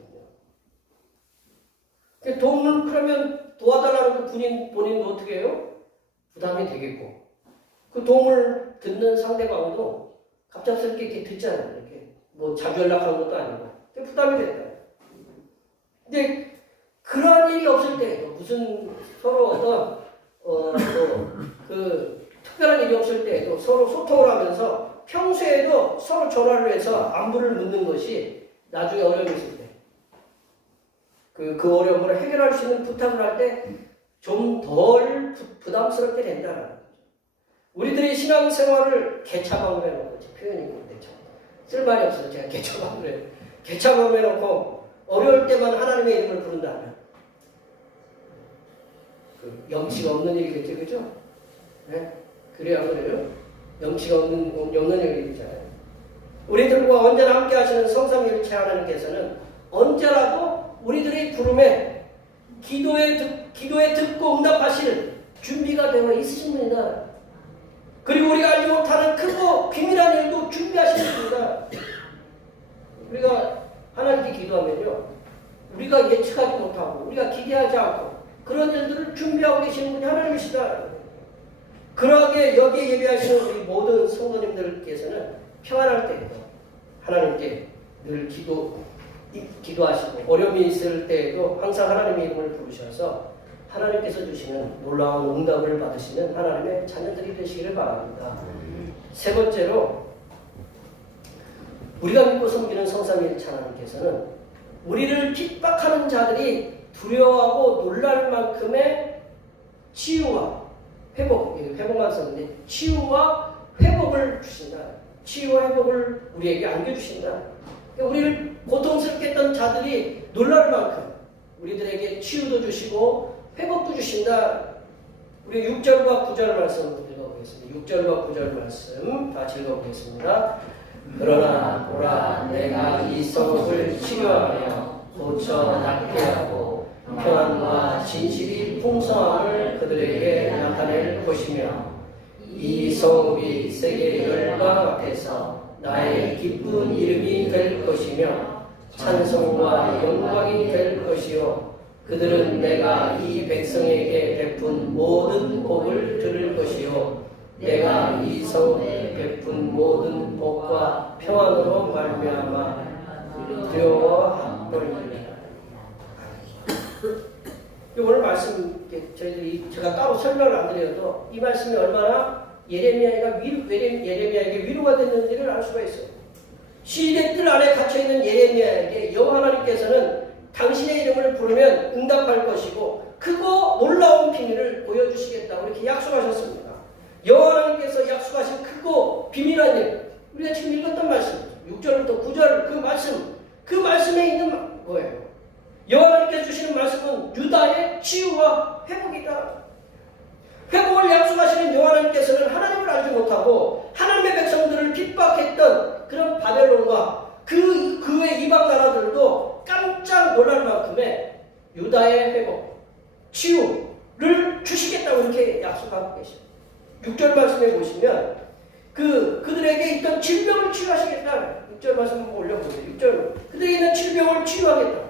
도움을 그러면 도와달라는 그 본인도 어떻게 해요? 부담이 되겠고 그 도움을 듣는 상대방도 갑작스럽게 이렇게 듣잖아요. 이렇게 뭐 자주 연락하는 것도 아니고 부담이 된다. 근데 그런 일이 없을 때 무슨 서로 어떤 특별한 일이 없을 때에도 서로 소통을 하면서 평소에도 서로 전화를 해서 안부를 묻는 것이 나중에 어려움이 있을 때 그 어려움을 해결할 수 있는 부탁을 할 때 좀 덜 부담스럽게 된다는 거죠. 우리들의 신앙생활을 개차방으로 해놓고 표현이 있는데 쓸 말이 없어서 제가 개차방으로 해요. 개차방으로 해놓고 어려울 때만 하나님의 이름을 부른다면 염치가 없는 일이겠죠, 그죠? 네? 그래야 그래요? 염치가 없는 일이잖아요. 우리들과 언제나 함께 하시는 성삼위일체 하나님께서는 언제라도 우리들의 부름에 기도에 듣고 응답하실 준비가 되어 있으신 분이다. 그리고 우리가 알지 못하는 크고 비밀한 일도 준비하시는 분이다. 우리가 하나님께 기도하면요, 우리가 예측하지 못하고 우리가 기대하지 않고 그런 일들을 준비하고 계시는 분이 하나님이시다. 그러하게 여기에 예배하시는 우리 모든 성도님들께서는 평안할 때에도 하나님께 늘 기도하시고 어려움이 있을 때에도 항상 하나님의 이름을 부르셔서 하나님께서 주시는 놀라운 응답을 받으시는 하나님의 자녀들이 되시기를 바랍니다. 세 번째로 우리가 믿고 섬기는 성삼위일체 하나님께서는 우리를 핍박하는 자들이 두려워하고 놀랄 만큼의 치유와 회복만 썼는데 치유와 회복을 주신다. 치유와 회복을 우리에게 안겨주신다. 우리를 고통스럽게 했던 자들이 놀랄 만큼 우리들에게 치유도 주시고 회복도 주신다. 우리 6절과 9절 말씀 읽어보겠습니다. 6절과 9절 말씀 같이 읽어보겠습니다. 그러나 보라, 내가 이 성읍을 치료하며 고쳐 낫게 하고 평안과 진실이 풍성함을 그들에게 나타낼 것이며 이 성읍이 세계 열방 앞에서 나의 기쁜 이름이 될 것이며 찬송과 영광이 될 것이요 그들은 내가 이 백성에게 베푼 모든 복을 들을 것이요 내가 이 성읍에 베푼 모든 복과 평안으로 말미암아 두려워하리라. 오늘 말씀 제가 따로 설명을 안 드려도 이 말씀이 얼마나 예레미야에게 위로가 됐는지를 알 수가 있어요. 시대 뜰 안에 갇혀있는 예레미야에게 여호와 하나님께서는 당신의 이름을 부르면 응답할 것이고 크고 놀라운 비밀을 보여주시겠다고 이렇게 약속하셨습니다. 여호와 하나님께서 약속하신 크고 비밀한 일, 우리가 지금 읽었던 말씀 6절부터 9절 그 말씀에 있는 거예요. 여호와 하나님께서 주시는 말씀은 유다의 치유와 회복이다. 회복을 약속하시는 여호와 하나님께서는 하나님을 알지 못하고 하나님의 백성들을 핍박했던 그런 바벨론과 그 외 이방 나라들도 깜짝 놀랄 만큼의 유다의 회복, 치유를 주시겠다고 이렇게 약속하고 계십니다. 6절 말씀에 보시면 그들에게 있던 질병을 치유하시겠다. 6절 말씀 한번 올려보세요. 6절 그들에게 있는 질병을 치유하겠다.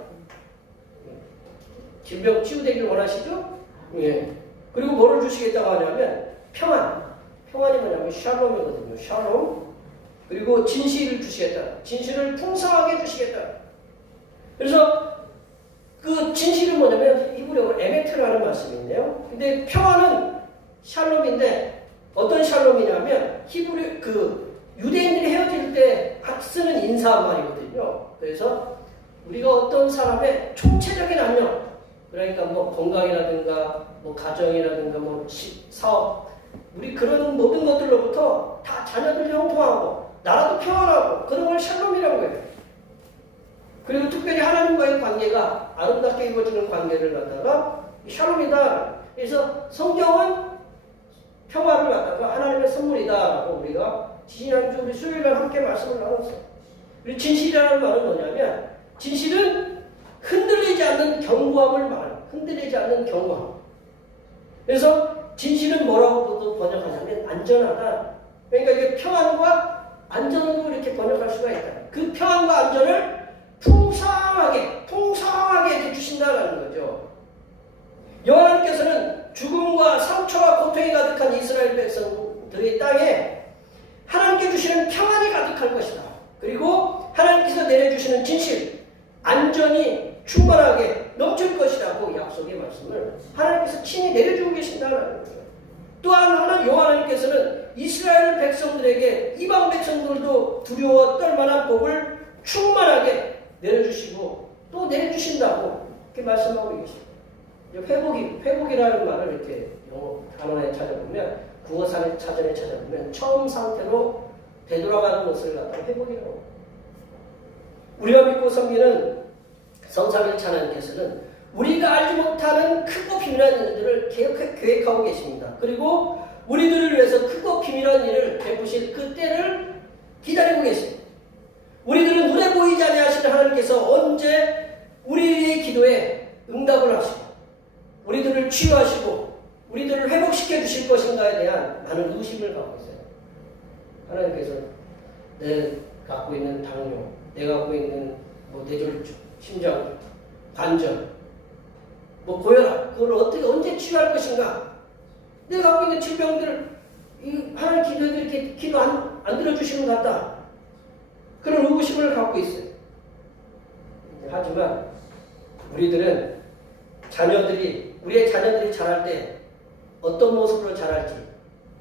질병 치유되길 원하시죠? 예. 그리고 뭐를 주시겠다고 하냐면 평안이 뭐냐면 샬롬이거든요. 샬롬. 그리고 진실을 주시겠다. 진실을 풍성하게 주시겠다. 그래서 그 진실은 뭐냐면 히브리어로 에메트라는 말씀이 있네요. 근데 평안은 샬롬인데 어떤 샬롬이냐면 히브리 유대인들이 헤어질 때 쓰는 인사말이거든요. 그래서 우리가 어떤 사람의 총체적인 안녕, 그러니까 뭐 건강이라든가 뭐 가정이라든가 뭐 사업, 우리 그런 모든 것들로부터 다 자녀들 형통하고 나라도 평안하고 그런 걸 샬롬이라고 해요. 그리고 특별히 하나님과의 관계가 아름답게 이루어지는 관계를 갖다가 샬롬이다. 그래서 성경은 평화를 갖다가 하나님의 선물이다라고 우리가 지난주 우리 수요일날 함께 말씀을 나눴어요. 그리고 진실이라는 말은 뭐냐면 진실은 흔들리지 않는 견고함을 말해요. 흔들리지 않는 견고함. 그래서 진실은 뭐라고 번역하냐면 안전하다. 그러니까 이게 평안과 안전으로 이렇게 번역할 수가 있다. 그 평안과 안전을 풍성하게 이렇게 주신다는 거죠. 여호와 하나님께서는 죽음과 상처와 고통이 가득한 이스라엘 백성들의 땅에 하나님께 주시는 평안이 가득할 것이다. 그리고 하나님께서 내려주시는 진실, 안전이 충만하게 넘칠 것이라고 약속의 말씀을 하나님께서 친히 내려주고 계신다는 거죠. 또한 하나 여호와 하나님께서는 이스라엘 백성들에게 이방 백성들도 두려워 떨만한 복을 충만하게 내려주시고 또 내려주신다고 이렇게 말씀하고 계십니다. 회복이라는 말을 이렇게 영어 단어에 찾아보면 국어사전에 찾아보면 처음 상태로 되돌아가는 것을 갖다가 회복이라고 합니다. 우리가 믿고 섬기는 성삼위일체 하나님께서는 우리가 알지 못하는 크고 비밀한 일들을 계획하고 계십니다. 그리고 우리들을 위해서 크고 비밀한 일을 베푸실 그 때를 기다리고 계십니다. 우리들은 눈에 보이지 아니하시는 하나님께서 언제 우리의 기도에 응답을 하시고 우리들을 치유하시고 우리들을 회복시켜 주실 것인가에 대한 많은 의심을 갖고 있어요. 하나님께서 내가 갖고 있는 당뇨, 내가 갖고 있는 뇌졸중, 심장, 관절, 고혈압, 그걸 언제 치유할 것인가? 내가 갖고 있는 질병들을 하나님 기도에도 이렇게 기도 안 들어주시는 것 같다. 그런 의구심을 갖고 있어요. 하지만 우리들은 우리의 자녀들이 자랄 때 어떤 모습으로 자랄지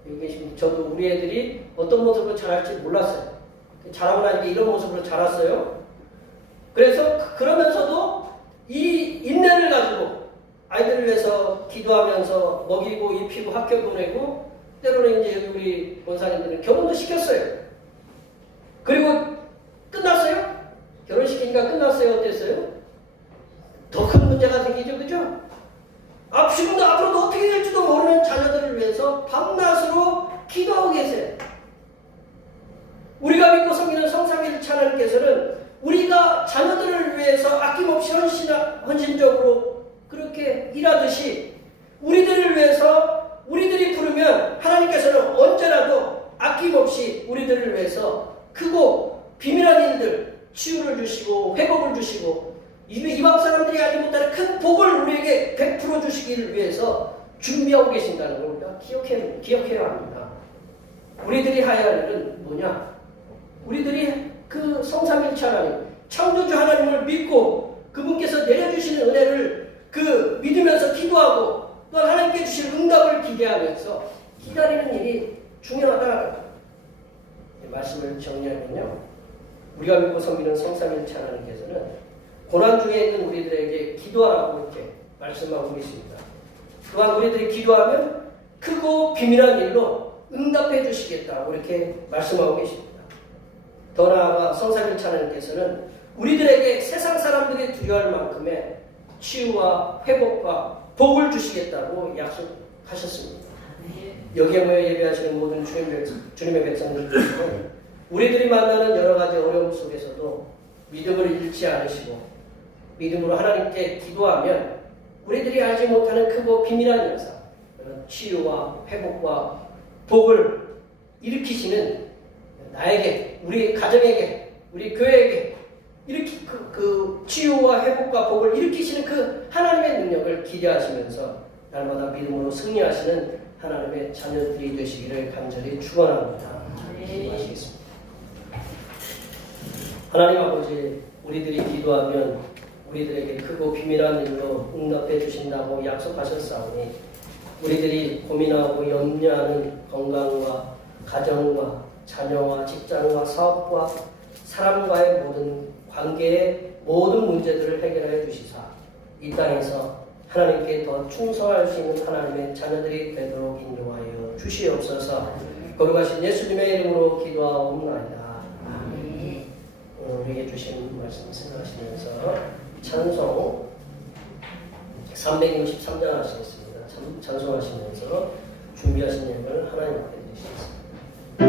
여기 계신 저도 우리 애들이 어떤 모습으로 자랄지 몰랐어요. 자라고 나니까 이런 모습으로 자랐어요. 그래서 그러면서도 이 인내를 가지고 아이들을 위해서 기도하면서 먹이고 입히고 학교 보내고 때로는 이제 우리 원사님들은 결혼도 시켰어요. 그리고 끝났어요? 결혼시키니까 끝났어요? 어땠어요? 더 큰 문제가 생기죠, 그죠? 지금도 앞으로도 어떻게 될지도 모르는 자녀들을 위해서 밤낮으로 기도하고 계세요. 우리가 믿고 섬기는 성삼위일체 하나님께서는 우리가 자녀들을 위해서 아낌없이 헌신적으로 그렇게 일하듯이 우리들을 위해서 우리들이 부르면 하나님께서는 언제라도 아낌없이 우리들을 위해서 크고 비밀한 일들 치유를 주시고 회복을 주시고 이방 사람들이 알지 못하는 큰 복을 우리에게 베풀어 주시기를 위해서 준비하고 계신다는 걸 우리가 기억해야 합니다. 우리들이 해야 할 일은 뭐냐? 우리들이 그 성삼일체 하나님, 창조주 하나님을 믿고 그분께서 내려주시는 은혜를 그 믿으면서 기도하고 또 하나님께 주실 응답을 기대하면서 기다리는 일이 중요하다. 말씀을 정리하면요, 우리가 믿고 섬기는 성삼일체 하나님께서는 고난 중에 있는 우리들에게 기도하라고 이렇게 말씀하고 계십니다. 또한 우리들이 기도하면 크고 비밀한 일로 응답해 주시겠다고 이렇게 말씀하고 계십니다. 더 나아가 성삼일체 하나님께서는 우리들에게 세상 사람들이 두려워할 만큼의 치유와 회복과 복을 주시겠다고 약속하셨습니다. 여기에 모여 예배하시는 모든 주님의 백성들께서는 우리들이 만나는 여러 가지 어려움 속에서도 믿음을 잃지 않으시고 믿음으로 하나님께 기도하면 우리들이 알지 못하는 크고 비밀한 역사, 치유와 회복과 복을 일으키시는 나에게, 우리 가정에게, 우리 교회에게 이렇게 그 치유와 회복과 복을 일으키시는 그 하나님의 능력을 기대하시면서 날마다 믿음으로 승리하시는 하나님의 자녀들이 되시기를 간절히 축원합니다. 기도하시겠습니다. 하나님 아버지, 우리들이 기도하면 우리들에게 크고 비밀한 일로 응답해 주신다고 약속하셨사오니 우리들이 고민하고 염려하는 건강과 가정과 자녀와 직장과 사업과 사람과의 모든 관계의 모든 문제들을 해결해 주시사 이 땅에서 하나님께 더 충성할 수 있는 하나님의 자녀들이 되도록 인도하여 주시옵소서. 거룩하신 예수님의 이름으로 기도하옵나이다. 아멘. 우리에게 주신 말씀 생각하시면서 찬송 363장 하시겠습니다. 찬송하시면서 준비하신 예물을 하나님 앞에 드리시겠습니다. 주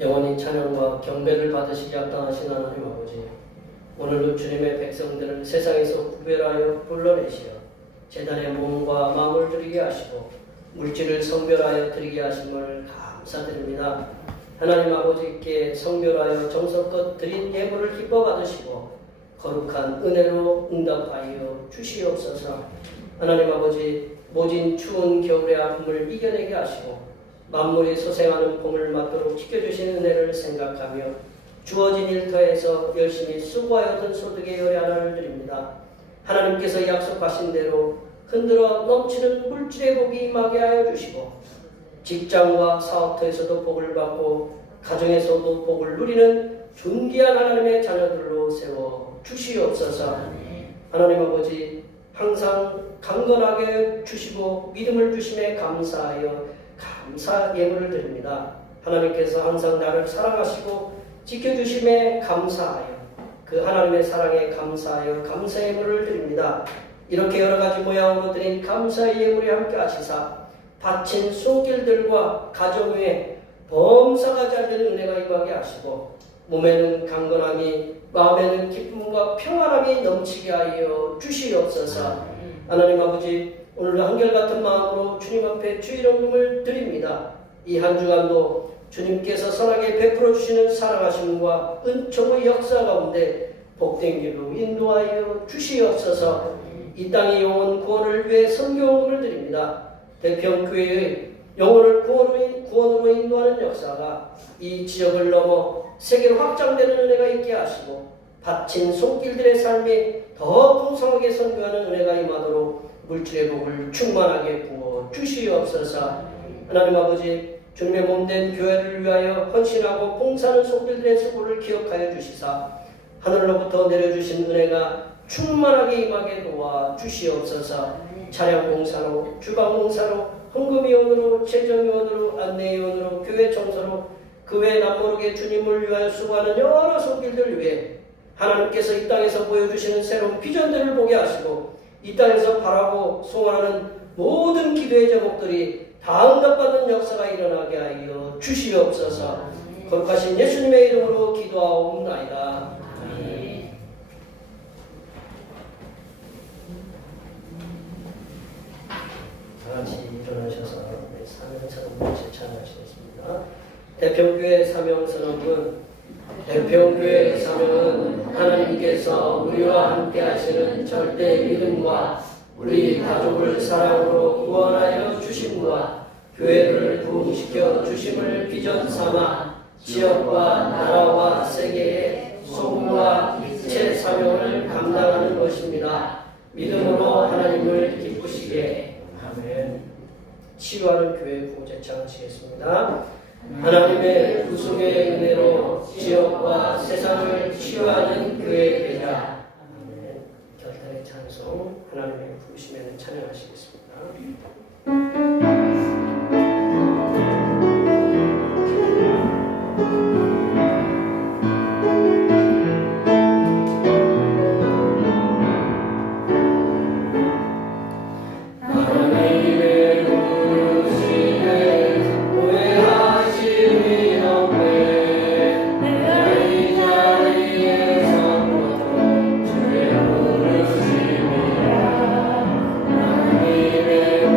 영원히 찬양과 경배를 받으시기 합당하신 하나님 아버지, 오늘도 주님의 백성들을 세상에서 구별하여 불러내시어 제단의 몸과 마음을 드리게 하시고 물질을 성별하여 드리게 하심을 감사드립니다. 하나님 아버지께 성별하여 정성껏 드린 예물을 기뻐 받으시고 거룩한 은혜로 응답하여 주시옵소서. 하나님 아버지, 모진 추운 겨울의 아픔을 이겨내게 하시고 만물이 소생하는 봄을 맞도록 지켜주신 은혜를 생각하며 주어진 일터에서 열심히 수고하여 든 소득의 열의 하나를 드립니다. 하나님께서 약속하신 대로 흔들어 넘치는 물질의 복이 임하게 하여 주시고 직장과 사업터에서도 복을 받고 가정에서도 복을 누리는 존귀한 하나님의 자녀들로 세워 주시옵소서. 하나님 아버지, 항상 강건하게 주시고 믿음을 주심에 감사하여 감사 예물을 드립니다. 하나님께서 항상 나를 사랑하시고 지켜주심에 감사하여 그 하나님의 사랑에 감사하여 감사 예물을 드립니다. 이렇게 여러 가지 모양으로 드린 감사의 예물에 함께 하시사 바친 손길들과 가정 위에 범사가 잘된 은혜가 임하게 하시고 몸에는 강건함이 마음에는 기쁨과 평안함이 넘치게 하여 주시옵소서. 하나님 아버지, 오늘도 한결같은 마음으로 주님 앞에 주의 이름을 드립니다. 이 한 주간도 주님께서 선하게 베풀어 주시는 사랑하심과 은총의 역사 가운데 복된 길로 인도하여 주시옵소서. 이 땅의 영혼 구원을 위해 선교원금을 드립니다. 대평교회의 영혼을 구원으로 인도하는 역사가 이 지역을 넘어 세계로 확장되는 은혜가 있게 하시고 바친 손길들의 삶이 더 풍성하게 선교하는 은혜가 임하도록 물질의 복을 충만하게 부어 주시옵소서. 하나님 아버지, 주님의 몸된 교회를 위하여 헌신하고 봉사하는 손길들의 수고를 기억하여 주시사 하늘로부터 내려주신 은혜가 충만하게 임하게 도와 주시옵소서. 차량 봉사로, 주방 봉사로, 헌금위원으로, 재정위원으로, 안내위원으로, 교회 청소로 그 외 남모르게 주님을 위하여 수고하는 여러 손길들을 위해 하나님께서 이 땅에서 보여주시는 새로운 비전들을 보게 하시고 이 땅에서 바라고 소원하는 모든 기도의 제목들이 다 응답받는 역사가 일어나게 하여 주시옵소서. 거룩하신 예수님의 이름으로 기도하옵나이다. 아멘. 다같이 일어나셔서 사명선언을 제찬하시겠습니다. 대평교회 사명선언은 대평교회 사명은 하나님께서 우리와 함께 하시는 절대 믿음과 우리 가족을 사랑으로 구원하여 주심과 교회를 부흥시켜 주심을 비전 삼아 지역과 나라와 세계의 소금과 이체 사명을 감당하는 것입니다. 믿음으로 하나님을 기쁘시게. 아멘. 치유하는 교회 구제 찬양하시겠습니다. 하나님의 구속의 은혜로 지역과 세상을 치유하는 교회의 배자. 아멘. 결단의 찬송, 하나님의 부르심에는 찬양하시겠습니다.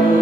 내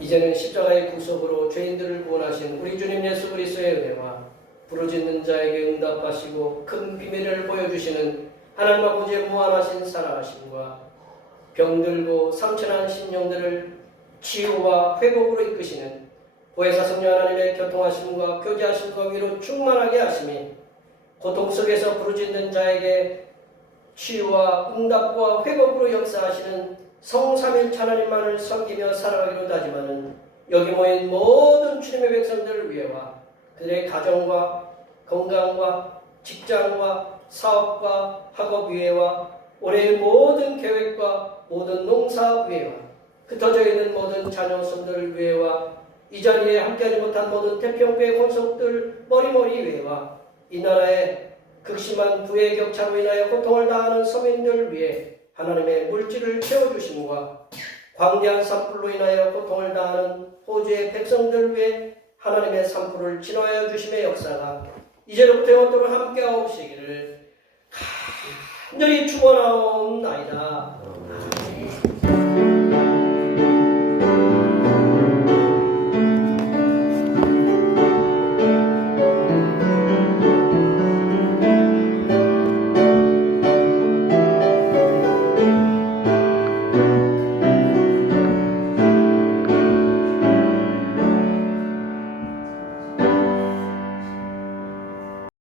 이제는 십자가의 구속으로 죄인들을 구원하신 우리 주님 예수 그리스도의 은혜와 부르짖는 자에게 응답하시고 큰 비밀을 보여주시는 하나님 아버지의 무한하신 사랑하심과 병들고 상처난 심령들을 치유와 회복으로 이끄시는 보혜사 성령 하나님의 교통하심과 교제하심과 위로 충만하게 하심이 고통 속에서 부르짖는 자에게 치유와 응답과 회복으로 역사하시는 성삼일체 하나님만을 섬기며 살아가기로 다짐하는 여기 모인 모든 주님의 백성들을 위해와 그들의 가정과 건강과 직장과 사업과 학업 위해와 올해의 모든 계획과 모든 농사 위해와 흩어져 있는 모든 자녀 손들을 위해와 이 자리에 함께하지 못한 모든 태평교회 권속들 머리머리 위해와 이 나라의 극심한 부의 격차로 인하여 고통을 당하는 서민들을 위해 하나님의 물질을 채워주심과 광대한 산불로 인하여 고통을 당하는 호주의 백성들을 위해 하나님의 산불을 진화하여 주심의 역사가 이제로부터 영원토록 함께하옵시기를 간절히 축원하옵나이다.